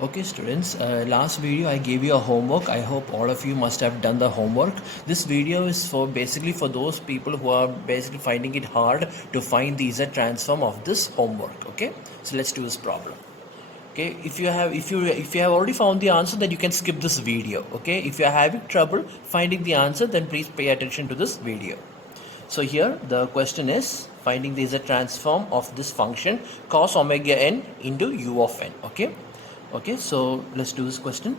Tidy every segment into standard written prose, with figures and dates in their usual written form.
Okay students, last video I gave you a homework. I hope all of you must have done the homework. This video is for basically for those people who are basically finding it hard to find the Z transform of this homework. Okay, so let's do this problem. Okay, if you have already found the answer, then you can skip this video. Okay, if you are having trouble finding the answer, then please pay attention to this video. So here the question is finding the Z transform of this function cos omega n into u of n. Okay, so let's do this question.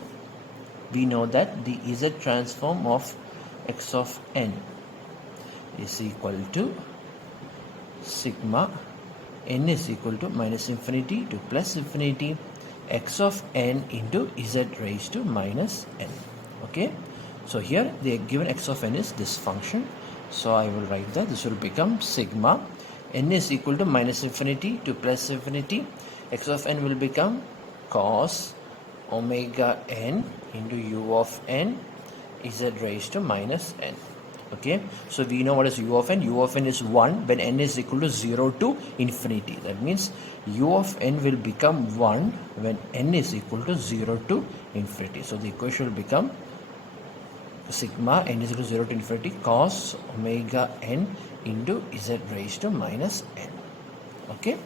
We know that the Z transform of x of n is equal to sigma n is equal to minus infinity to plus infinity x of n into z raised to minus n. Okay, so here the given x of n is this function, so I will write that this will become sigma n is equal to minus infinity to plus infinity, x of n will become cos omega n into u of n z raised to minus n. Okay, so we know what is u of n. U of n is 1 when n is equal to 0 to infinity. That means u of n will become 1 when n is equal to 0 to infinity. So the equation will become sigma n is equal to 0 to infinity cos omega n into z raised to minus n. Okay,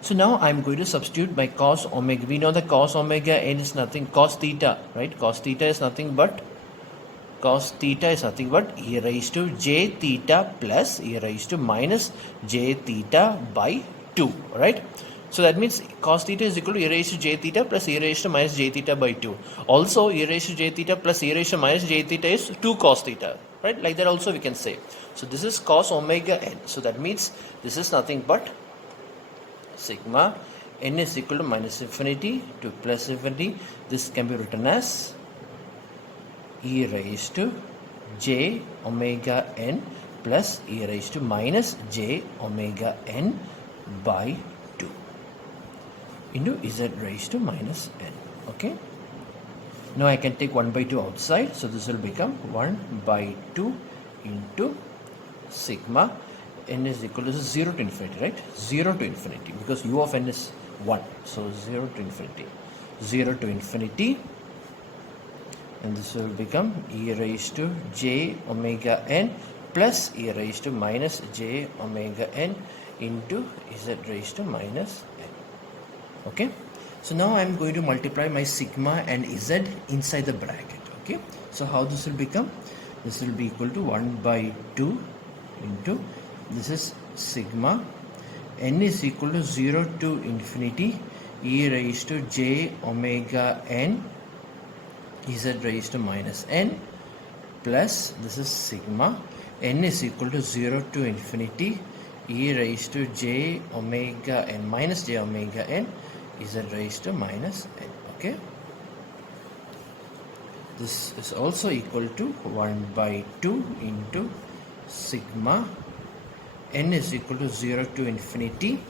so now I'm going to substitute my cos omega. We know that cos omega n is nothing, cos theta, right? Cos theta is nothing but e raised to j theta plus e raised to minus j theta by 2, right? So that means cos theta is equal to e raised to j theta plus e raised to minus j theta by 2. Also e raised to j theta plus e raised to minus j theta is 2 cos theta, right? Like that also we can say. So this is cos omega n. So that means this is nothing but sigma n is equal to minus infinity to plus infinity. This can be written as e raised to j omega n plus e raised to minus j omega n by 2 into z raised to minus n. Okay, now I can take 1 by 2 outside, so this will become 1 by 2 into sigma n is equal to 0 to infinity, right? 0 to infinity, because u of n is 1, so 0 to infinity, and this will become e raised to j omega n plus e raised to minus j omega n into z raised to minus n. Okay, so now I am going to multiply my sigma and z inside the bracket. Okay, so how this will become? This will be equal to 1 by 2 into, this is sigma n is equal to 0 to infinity e raised to j omega n z raised to minus n plus, this is sigma n is equal to 0 to infinity e raised to j omega n minus j omega n z raised to minus n. Okay, this is also equal to 1 by 2 into sigma n is equal to 0 to infinity,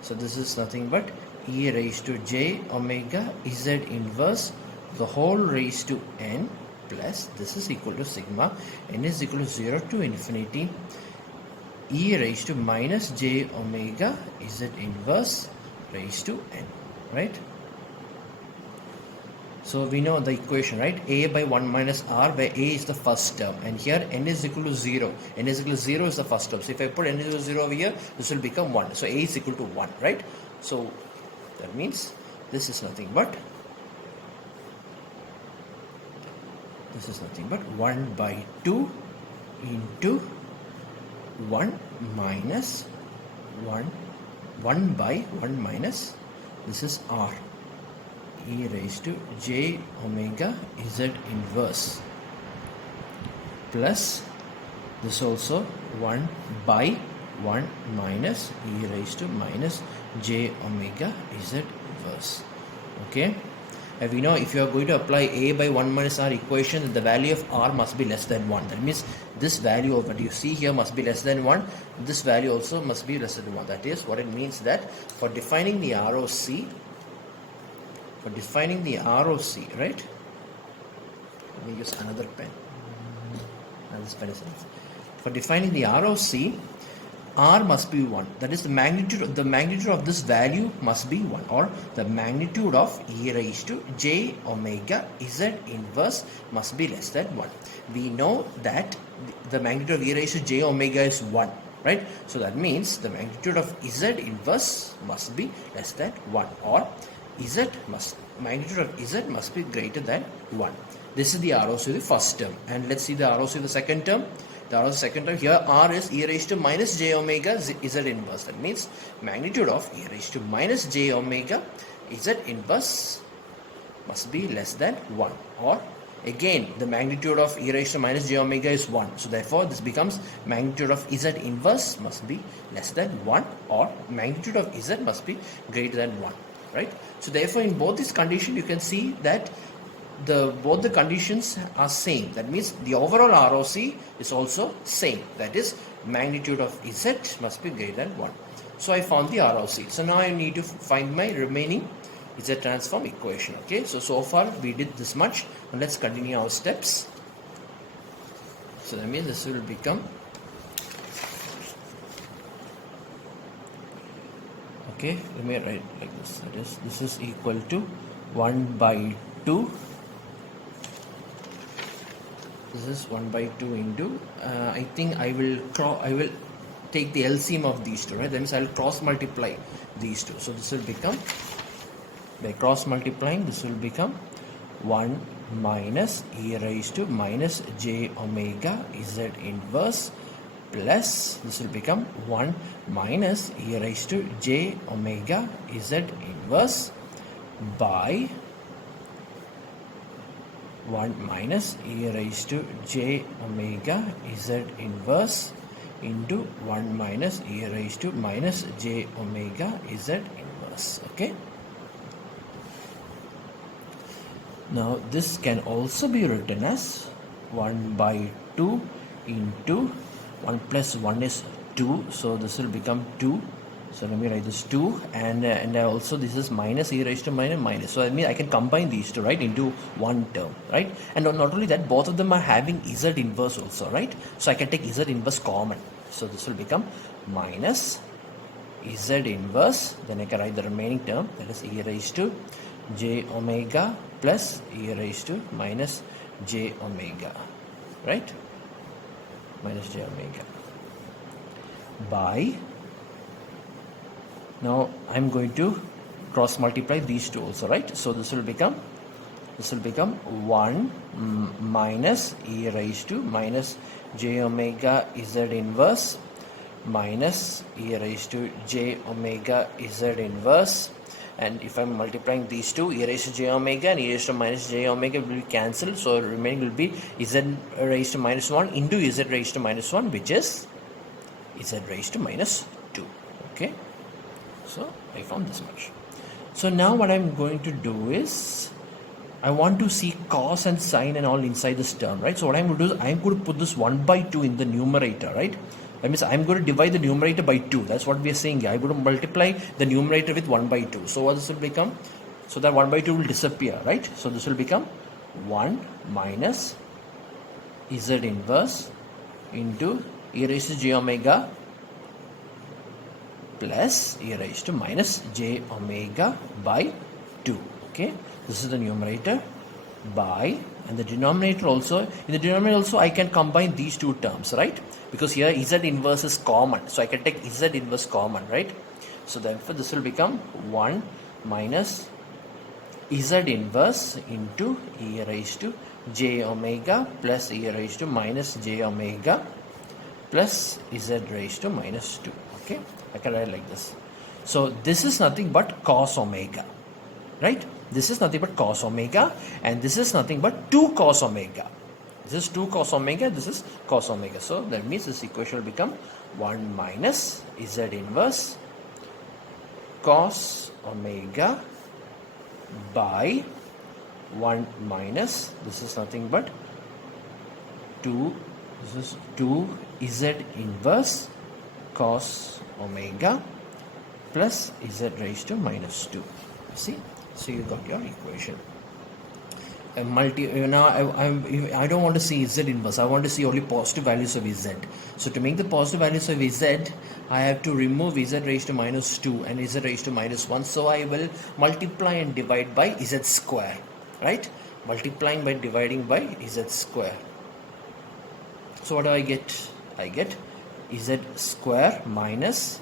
so this is nothing but e raised to j omega z inverse the whole raised to n plus, this is equal to sigma n is equal to 0 to infinity e raised to minus j omega z inverse raised to n, right? So we know the equation, right? A by 1 minus r, where a is the first term, and here n is equal to 0. N is equal to 0 is the first term. So if I put n is equal to 0 over here, this will become 1. So a is equal to 1, right? So that means this is nothing but 1 by 2 into 1 minus 1 by 1 minus, this is r e raised to j omega z inverse plus this also 1 by 1 minus e raised to minus j omega z inverse. Okay, and we know if you are going to apply a by 1 minus r equation, the value of r must be less than 1. That means this value of what you see here must be less than 1. This value also must be less than 1. That is what it means, that for defining the ROC, right? Let me use another pen. This pen is enough. For defining the ROC, r must be 1. That is the magnitude of this value must be 1, or the magnitude of e raised to j omega z inverse must be less than 1. We know that the magnitude of e raised to j omega is 1, right? So that means the magnitude of z inverse must be less than 1, or magnitude of z must be greater than 1. This is the ROC of the first term, and let's see the ROC of the second term. The ROC of the second term, here r is e raised to minus j omega z inverse. That means magnitude of e raised to minus j omega z inverse must be less than 1, or again the magnitude of e raised to minus j omega is 1. So therefore this becomes magnitude of z inverse must be less than 1, or magnitude of z must be greater than 1, right? So therefore in both these conditions you can see that both the conditions are same. That means the overall ROC is also same. That is magnitude of z must be greater than 1. So I found the ROC. So now I need to find my remaining Z transform equation. Okay, so far we did this much, and let's continue our steps. So that means this will become, okay, let me write like this. That is, this is equal to 1 by 2. This is 1 by 2 into, I think I will take the LCM of these two, right? That means I will cross multiply these two. So this will become, by cross multiplying, this will become 1 minus e raised to minus j omega z inverse plus, this will become 1 minus e raised to j omega z inverse by 1 minus e raised to j omega z inverse into 1 minus e raised to minus j omega z inverse. Okay. Now this can also be written as 1 by 2 into 1 plus 1 is 2. So this will become 2. So let me write this 2, and also this is minus e raised to minus. So I mean I can combine these two, right, into one term, right? And not only that, both of them are having z inverse also, right? So I can take z inverse common. So this will become minus z inverse. Then I can write the remaining term, that is e raised to j omega plus e raised to minus j omega, right? Minus j omega by, now I'm going to cross multiply these two also, right? So this will become 1 minus e raised to minus j omega z inverse minus e raised to j omega z inverse. And if I'm multiplying these two, e raised to j omega and e raised to minus j omega will be cancelled. So remaining will be z raised to minus 1 into z raised to minus 1, which is z raised to minus 2. Okay. So I found this much. So now what I'm going to do is, I want to see cos and sine and all inside this term, right? So what I'm going to do is, I'm going to put this 1 by 2 in the numerator, right? That means I'm going to divide the numerator by 2. That's what we are saying here. I'm going to multiply the numerator with 1 by 2. So what this will become? So that 1 by 2 will disappear, right? So this will become 1 minus z inverse into e raised to j omega plus e raised to minus j omega by 2. Okay, this is the numerator by, and the denominator also, in the denominator also I can combine these two terms, right? Because here z inverse is common, so I can take z inverse common, right? So therefore this will become 1 minus z inverse into e raised to j omega plus e raised to minus j omega plus z raised to minus 2. Okay, I can write like this. So this is nothing but cos omega, right? This is nothing but cos omega, and this is nothing but 2 cos omega. This is 2 cos omega, this is cos omega. So that means this equation will become 1 minus z inverse cos omega by 1 minus, this is nothing but 2, this is 2 z inverse cos omega plus z raised to minus 2. See? So you got your equation. I don't want to see z inverse. I want to see only positive values of z. So to make the positive values of z, I have to remove z raised to minus 2 and z raised to minus 1. So I will multiply and divide by z square, right? Multiplying by dividing by z square. So what do I get? I get z square minus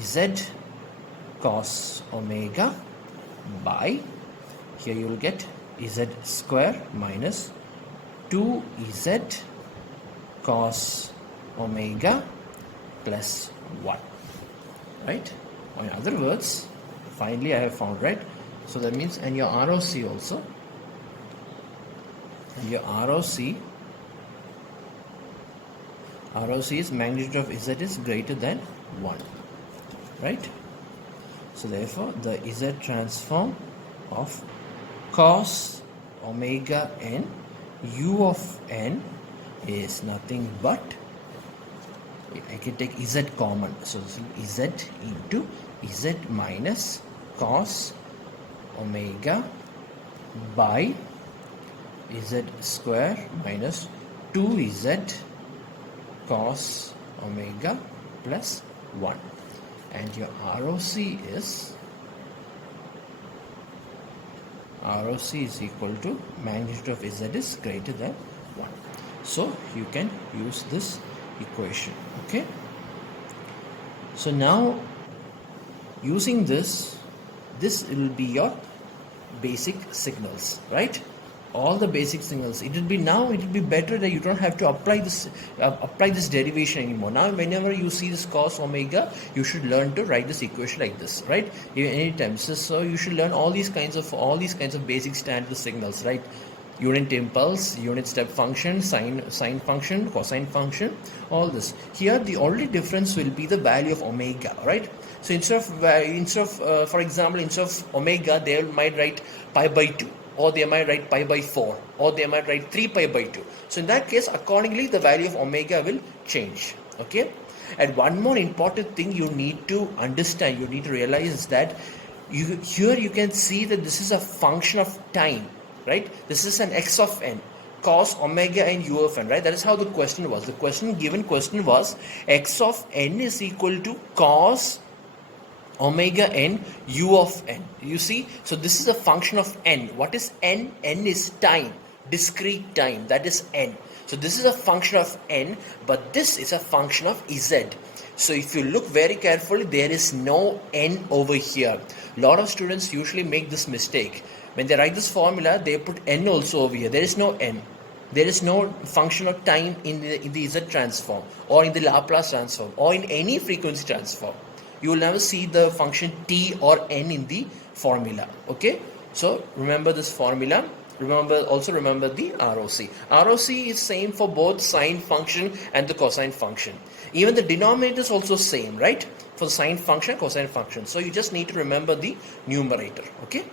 z cos omega by, here you will get z square minus 2z cos omega plus 1, right? Or in other words, finally I have found, right? So that means, and your ROC also, and your ROC is magnitude of z is greater than 1, right? So therefore the z transform of cos omega n u of n is nothing but, I can take z common, so this will be z into z minus cos omega by z square minus 2z cos omega plus 1, and your ROC is equal to magnitude of z is greater than 1. So you can use this equation. Okay, so now using this will be your basic signals, right? All the basic signals. It will be better that you don't have to apply this derivation anymore. Now whenever you see this cos omega, you should learn to write this equation like this, right? Anytime. So you should learn all these kinds of basic standard signals, right? Unit impulse, unit step function, sine function, cosine function, all this. Here the only difference will be the value of omega, right? So instead of for example, instead of omega, they might write pi by 2, or they might write pi by 4, or they might write 3 pi by 2. So in that case, accordingly the value of omega will change. Okay, and one more important thing you need to understand, you need to realize is that here you can see that this is a function of time, right? This is an x of n, cos omega and u of n, right? That is how the question was. The given question was x of n is equal to cos omega n u of n. You see, so this is a function of n. What is n? N is time, discrete time, that is n. So this is a function of n, but this is a function of z. So if you look very carefully, there is no n over here. A lot of students usually make this mistake. When they write this formula, they put n also over here. There is no n. There is no function of time in the z transform, or in the Laplace transform, or in any frequency transform. You will never see the function t or n in the formula. Okay, so remember this formula. Also remember the ROC. ROC is same for both sine function and the cosine function. Even the denominator is also same, right? For the sine function, cosine function. So you just need to remember the numerator. Okay.